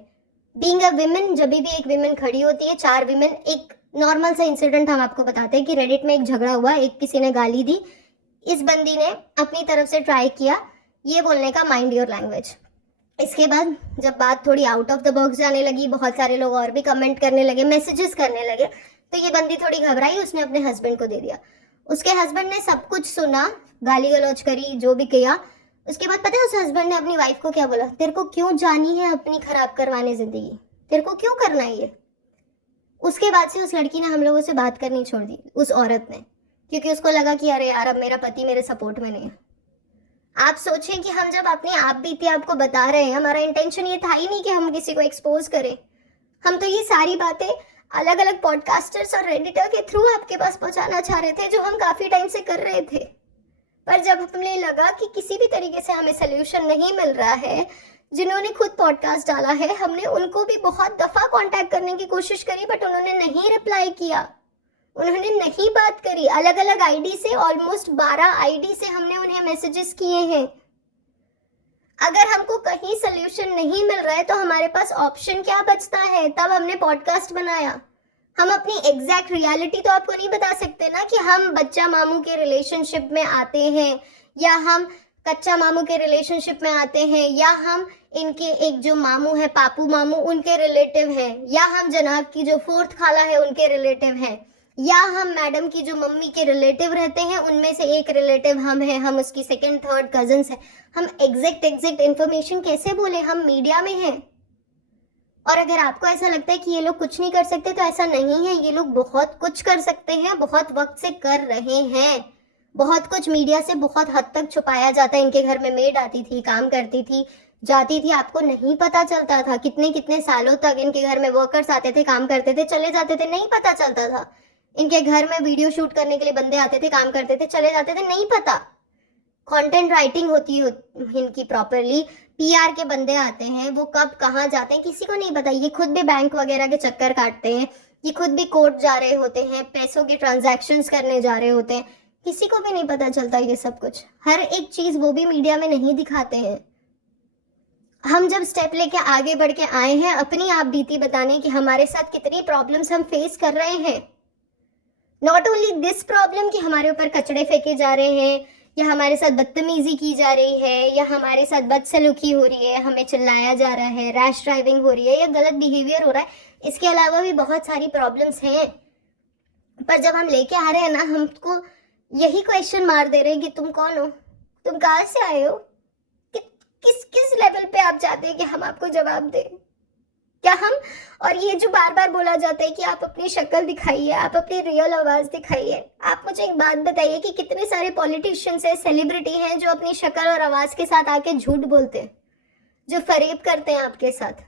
बीइंग अ विमेन, जब भी एक विमेन खड़ी होती है, 4 विमेन, एक नॉर्मल सा इंसिडेंट हम आपको बताते हैं कि रेडिट में एक झगड़ा हुआ, एक किसी ने गाली दी, इस बंदी ने अपनी तरफ से ट्राई किया ये बोलने का, माइंड योर लैंग्वेज। इसके बाद जब बात थोड़ी आउट ऑफ द बॉक्स जाने लगी, बहुत सारे लोग और भी कमेंट करने लगे, मैसेजेस करने लगे, तो ये बंदी थोड़ी घबराई, उसने अपने हस्बैंड को दे दिया। उसके हस्बैंड ने सब कुछ सुना, गाली गलौज करी, जो भी किया। उसके बाद पता है उस हस्बैंड ने अपनी वाइफ को क्या बोला? तेरे को क्यों जानी है अपनी खराब करवाने जिंदगी, तेरे को क्यों करना है ये? उसके बाद से उस लड़की ने हम लोगों से बात करनी छोड़ दी, उस औरत ने, क्योंकि उसको लगा कि अरे यार अब मेरा पति मेरे सपोर्ट में नहीं है। आप सोचें कि हम जब अपनी आप बीती आपको बता रहे हैं, हमारा इंटेंशन ये था ही नहीं कि हम किसी को एक्सपोज करें। हम तो ये सारी बातें अलग अलग पॉडकास्टर्स और रेडिटर के थ्रू आपके पास पहुंचाना चाह रहे थे, जो हम काफ़ी टाइम से कर रहे थे। पर जब हमें लगा कि किसी भी तरीके से हमें सोल्यूशन नहीं मिल रहा है, जिन्होंने खुद पॉडकास्ट डाला है, हमने उनको भी बहुत दफ़ा कांटेक्ट करने की कोशिश करी, बट उन्होंने नहीं रिप्लाई किया, उन्होंने नहीं बात करी। अलग अलग आईडी से, ऑलमोस्ट 12 आईडी से हमने उन्हें मैसेजेस किए हैं। अगर हमको कहीं सोल्यूशन नहीं मिल रहा है तो हमारे पास ऑप्शन क्या बचता है? तब हमने पॉडकास्ट बनाया। हम अपनी एग्जैक्ट रियलिटी तो आपको नहीं बता सकते ना कि हम बच्चा मामू के रिलेशनशिप में आते हैं, या हम कच्चा मामू के रिलेशनशिप में आते हैं, या हम इनके एक जो मामू है पापू मामू उनके रिलेटिव हैं, या हम जनाब की जो फोर्थ खाला है उनके रिलेटिव हैं, या हम मैडम की जो मम्मी के रिलेटिव रहते हैं उनमें से एक रिलेटिव हम हैं, हम उसकी सेकंड थर्ड कजन्स हैं। हम एग्जैक्ट इन्फॉर्मेशन कैसे बोले? हम मीडिया में हैं। और अगर आपको ऐसा लगता है कि ये लोग कुछ नहीं कर सकते, तो ऐसा नहीं है। ये लोग बहुत कुछ कर सकते हैं, बहुत वक्त से कर रहे हैं। बहुत कुछ मीडिया से बहुत हद तक छुपाया जाता है। इनके घर में मेड आती थी, काम करती थी, जाती थी, आपको नहीं पता चलता था। कितने कितने सालों तक इनके घर में वर्कर्स आते थे, काम करते थे, चले जाते थे, नहीं पता चलता था। इनके घर में वीडियो शूट करने के लिए बंदे आते थे, काम करते थे, चले जाते थे, नहीं पता। कंटेंट राइटिंग होती है इनकी प्रॉपरली। पीआर के बंदे आते हैं, वो कब कहाँ जाते हैं किसी को नहीं पता। ये खुद भी बैंक वगैरह के चक्कर काटते हैं, ये खुद भी कोर्ट जा रहे होते हैं, पैसों के ट्रांजैक्शंस करने जा रहे होते हैं, किसी को भी नहीं पता चलता ये सब कुछ। हर एक चीज वो भी मीडिया में नहीं दिखाते हैं। हम जब स्टेप लेके आगे बढ़ के आए हैं अपनी आप बीती बताने कि हमारे साथ कितनी प्रॉब्लम्स हम फेस कर रहे हैं। नॉट ओनली दिस प्रॉब्लम कि हमारे ऊपर कचड़े फेंके जा रहे हैं, या हमारे साथ बदतमीजी की जा रही है, या हमारे साथ बदसलूकी हो रही है, हमें चिल्लाया जा रहा है, रैश ड्राइविंग हो रही है, या गलत बिहेवियर हो रहा है। इसके अलावा भी बहुत सारी प्रॉब्लम्स हैं। पर जब हम लेके आ रहे हैं ना, हमको यही क्वेश्चन मार दे रहे हैं कि तुम कौन हो, तुम कहाँ से आए हो, किस किस लेवल पे आप चाहते हैं कि हम आपको जवाब दें? क्या हम, और ये जो बार बार बोला जाता है कि आप अपनी शक्ल दिखाइए, आप अपनी रियल आवाज दिखाइए। आप मुझे एक बात बताइए कि कितने सारे पॉलिटिशियंस हैं, सेलिब्रिटी हैं जो अपनी शक्ल और आवाज के साथ आके झूठ बोलते हैं, जो फरेब करते हैं आपके साथ,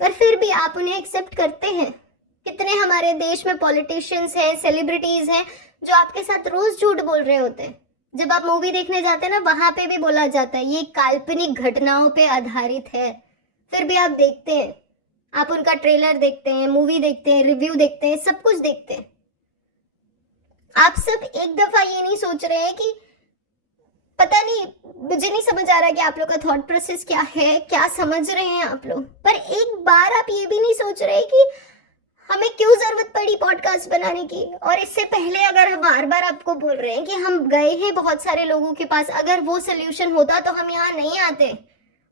पर फिर भी आप उन्हें एक्सेप्ट करते हैं। कितने हमारे देश में पॉलिटिशियंस हैं, सेलिब्रिटीज हैं जो आपके साथ रोज झूठ बोल रहे होते हैं। जब आप मूवी देखने जाते हैं ना, वहां पे भी बोला जाता है ये काल्पनिक घटनाओं पे आधारित है, फिर भी आप देखते हैं। आप उनका ट्रेलर देखते हैं, मूवी देखते हैं, रिव्यू देखते हैं, सब कुछ देखते हैं। आप सब एक दफा ये नहीं सोच रहे हैं कि पता नहीं, मुझे नहीं समझ आ रहा कि आप लोग का थॉट प्रोसेस क्या है, क्या समझ रहे हैं आप लोग। पर एक बार आप ये भी नहीं सोच रहे कि हमें क्यों जरूरत पड़ी पॉडकास्ट बनाने की। और इससे पहले अगर हम बार बार आपको बोल रहे हैं कि हम गए हैं बहुत सारे लोगों के पास, अगर वो सोल्यूशन होता तो हम यहाँ नहीं आते।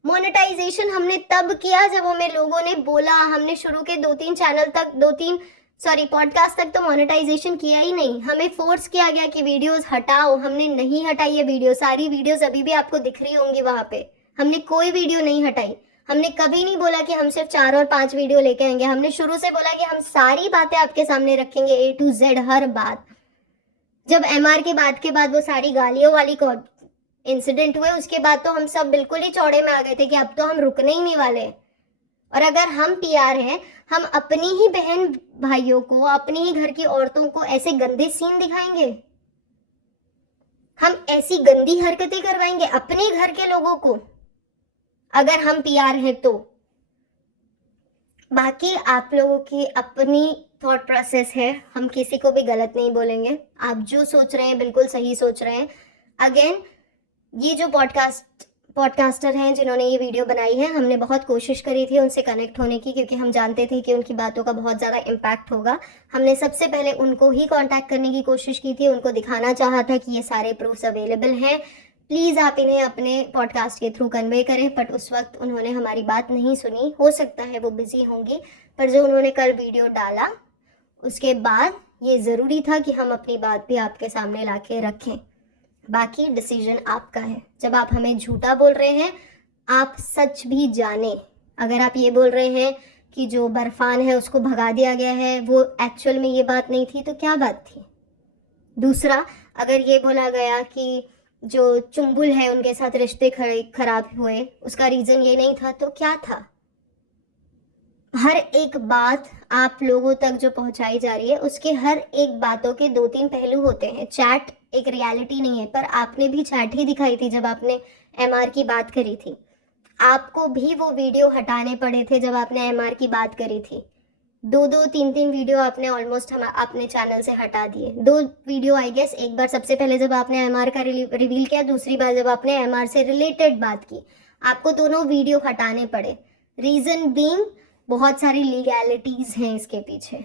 मोनेटाइजेशन हमने तब किया जब हमें लोगों ने बोला। हमने शुरू के 2-3 चैनल तक, पॉडकास्ट तक तो मोनेटाइजेशन किया ही नहीं। हमें फोर्स किया गया कि वीडियोस हटाओ, हमने नहीं हटाई है वीडियो। सारी वीडियोस अभी भी आपको दिख रही होंगी वहां पे। हमने कोई वीडियो नहीं हटाई। हमने कभी नहीं बोला कि हम सिर्फ 4 और 5 वीडियो लेके आएंगे। हमने शुरू से बोला कि हम सारी बातें आपके सामने रखेंगे, A to Z हर बात। जब MR के बाद वो सारी गालियों वाली इंसिडेंट हुए, उसके बाद तो हम सब बिल्कुल ही चौड़े में आ गए थे कि अब तो हम रुकने ही नहीं वाले। और अगर हम PR हैं, हम अपनी ही बहन भाइयों को, अपनी ही घर की औरतों को ऐसे गंदे सीन दिखाएंगे, हम ऐसी गंदी हरकतें करवाएंगे अपने घर के लोगों को, अगर हम PR हैं तो। बाकी आप लोगों की अपनी थॉट प्रोसेस है, हम किसी को भी गलत नहीं बोलेंगे। आप जो सोच रहे हैं बिल्कुल सही सोच रहे हैं। अगेन, ये जो पॉडकास्टर हैं जिन्होंने ये वीडियो बनाई है, हमने बहुत कोशिश करी थी उनसे कनेक्ट होने की, क्योंकि हम जानते थे कि उनकी बातों का बहुत ज़्यादा इम्पैक्ट होगा। हमने सबसे पहले उनको ही कांटेक्ट करने की कोशिश की थी, उनको दिखाना चाहा था कि ये सारे प्रूफ्स अवेलेबल हैं, प्लीज़ आप इन्हें अपने पॉडकास्ट के थ्रू कन्वे करें। बट उस वक्त उन्होंने हमारी बात नहीं सुनी। हो सकता है वो बिजी होंगी, पर जो उन्होंने कल वीडियो डाला उसके बाद ये ज़रूरी था कि हम अपनी बात भी आपके सामने ला के रखें। बाकी डिसीजन आपका है। जब आप हमें झूठा बोल रहे हैं, आप सच भी जाने। अगर आप ये बोल रहे हैं कि जो बर्फान है उसको भगा दिया गया है, वो एक्चुअल में ये बात नहीं थी, तो क्या बात थी? दूसरा, अगर ये बोला गया कि जो चुंबुल है उनके साथ रिश्ते खराब हुए, उसका रीज़न ये नहीं था, तो क्या था? हर एक बात आप लोगों तक जो पहुंचाई जा रही है, उसके हर एक बातों के 2-3 पहलू होते हैं। चैट एक रियलिटी नहीं है, पर आपने भी चैट ही दिखाई थी जब आपने MR की बात करी थी। आपको भी वो वीडियो हटाने पड़े थे जब आपने MR की बात करी थी। 2-2, 3-3 वीडियो आपने ऑलमोस्ट हम अपने चैनल से हटा दिए। 2 वीडियो आई गेस, एक बार सबसे पहले जब आपने MR का रिवील किया, दूसरी बार जब आपने MR से रिलेटेड बात की। आपको दोनों वीडियो हटाने पड़े। रीज़न बीइंग बहुत सारी लीगैलिटीज़ हैं इसके पीछे।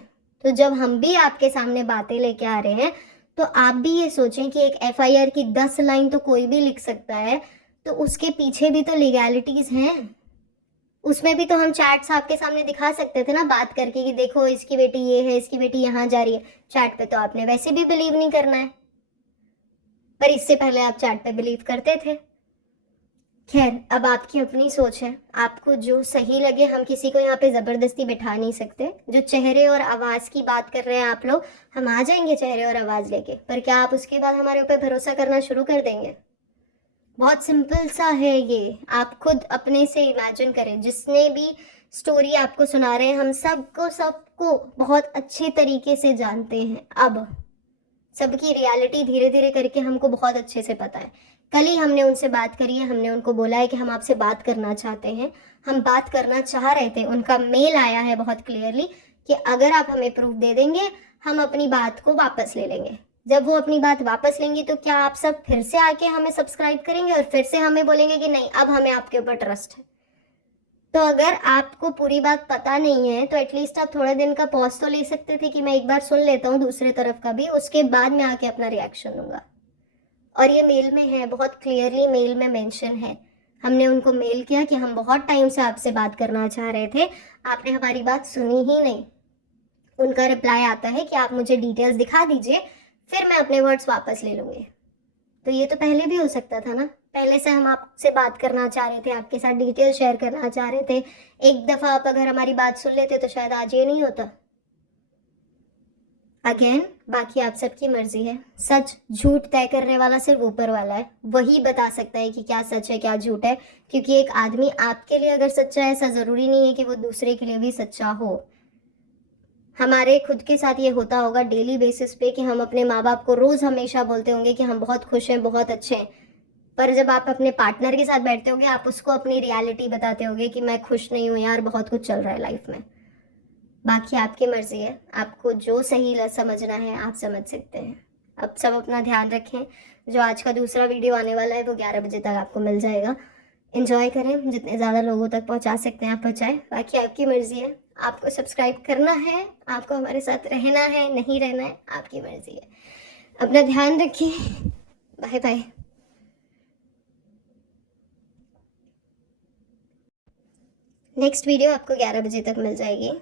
तो जब हम भी आपके सामने बातें लेके आ रहे हैं तो आप भी ये सोचें कि एक एफआईआर की 10 लाइन तो कोई भी लिख सकता है, तो उसके पीछे भी तो लीगैलिटीज हैं। उसमें भी तो हम चैट्स आपके सामने दिखा सकते थे ना, बात करके कि देखो इसकी बेटी ये है, इसकी बेटी यहाँ जा रही है। चैट पे तो आपने वैसे भी बिलीव नहीं करना है, पर इससे पहले आप चैट पे बिलीव करते थे। खैर, अब आपकी अपनी सोच है, आपको जो सही लगे। हम किसी को यहाँ पे ज़बरदस्ती बिठा नहीं सकते। जो चेहरे और आवाज़ की बात कर रहे हैं आप लोग, हम आ जाएंगे चेहरे और आवाज़ लेके, पर क्या आप उसके बाद हमारे ऊपर भरोसा करना शुरू कर देंगे? बहुत सिंपल सा है ये, आप खुद अपने से इमेजिन करें। जिसने भी स्टोरी आपको सुना रहे हैं, हम सबको बहुत अच्छे तरीके से जानते हैं। अब सबकी रियलिटी धीरे धीरे करके हमको बहुत अच्छे से पता है। कल ही हमने उनसे बात करी है, हमने उनको बोला है कि हम आपसे बात करना चाहते हैं, हम बात करना चाह रहे थे। उनका मेल आया है बहुत क्लियरली कि अगर आप हमें प्रूफ दे देंगे हम अपनी बात को वापस ले लेंगे। जब वो अपनी बात वापस लेंगी तो क्या आप सब फिर से आके हमें सब्सक्राइब करेंगे और फिर से हमें बोलेंगे कि नहीं, अब हमें आपके ऊपर ट्रस्ट है? तो अगर आपको पूरी बात पता नहीं है तो एटलीस्ट आप थोड़े दिन का पॉज तो ले सकते थे कि मैं एक बार सुन लेता हूँ दूसरे तरफ का भी, उसके बाद मैं आके अपना रिएक्शन दूंगा। और ये मेल में है, बहुत क्लियरली मेल में मेंशन है। हमने उनको मेल किया कि हम बहुत टाइम से आपसे बात करना चाह रहे थे, आपने हमारी बात सुनी ही नहीं। उनका रिप्लाई आता है कि आप मुझे डिटेल्स दिखा दीजिए, फिर मैं अपने वर्ड्स वापस ले लूँगी। तो ये तो पहले भी हो सकता था ना, पहले से हम आपसे बात करना चाह रहे थे, आपके साथ डिटेल शेयर करना चाह रहे थे। एक दफ़ा आप अगर हमारी बात सुन लेते तो शायद आज ये नहीं होता। अगेन, बाकी आप सबकी मर्जी है। सच झूठ तय करने वाला सिर्फ ऊपर वाला है, वही बता सकता है कि क्या सच है क्या झूठ है। क्योंकि एक आदमी आपके लिए अगर सच्चा है, ऐसा ज़रूरी नहीं है कि वो दूसरे के लिए भी सच्चा हो। हमारे खुद के साथ ये होता होगा डेली बेसिस पे कि हम अपने माँ बाप को रोज़ हमेशा बोलते होंगे कि हम बहुत खुश हैं, बहुत अच्छे हैं, पर जब आप अपने पार्टनर के साथ बैठते होंगे आप उसको अपनी रियलिटी बताते होंगे कि मैं खुश नहीं हूँ यार, बहुत कुछ चल रहा है लाइफ में। बाकी आपकी मर्जी है, आपको जो सही समझना है आप समझ सकते हैं। अब सब अपना ध्यान रखें। जो आज का दूसरा वीडियो आने वाला है वो 11 बजे तक आपको मिल जाएगा। एंजॉय करें, जितने ज़्यादा लोगों तक पहुंचा सकते हैं आप पहुंचाएं। बाकी आपकी मर्जी है, आपको सब्सक्राइब करना है, आपको हमारे साथ रहना है, नहीं रहना है, आपकी मर्जी है। अपना ध्यान रखिए, बाय बाय। नेक्स्ट वीडियो आपको 11 बजे तक मिल जाएगी।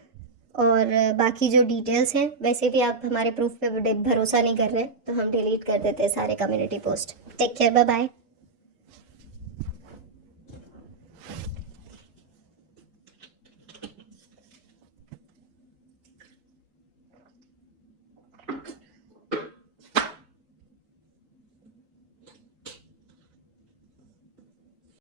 और बाकी जो डिटेल्स हैं, वैसे भी आप हमारे प्रूफ पे भरोसा नहीं कर रहे तो हम डिलीट कर देते हैं सारे community post. Take care, bye bye.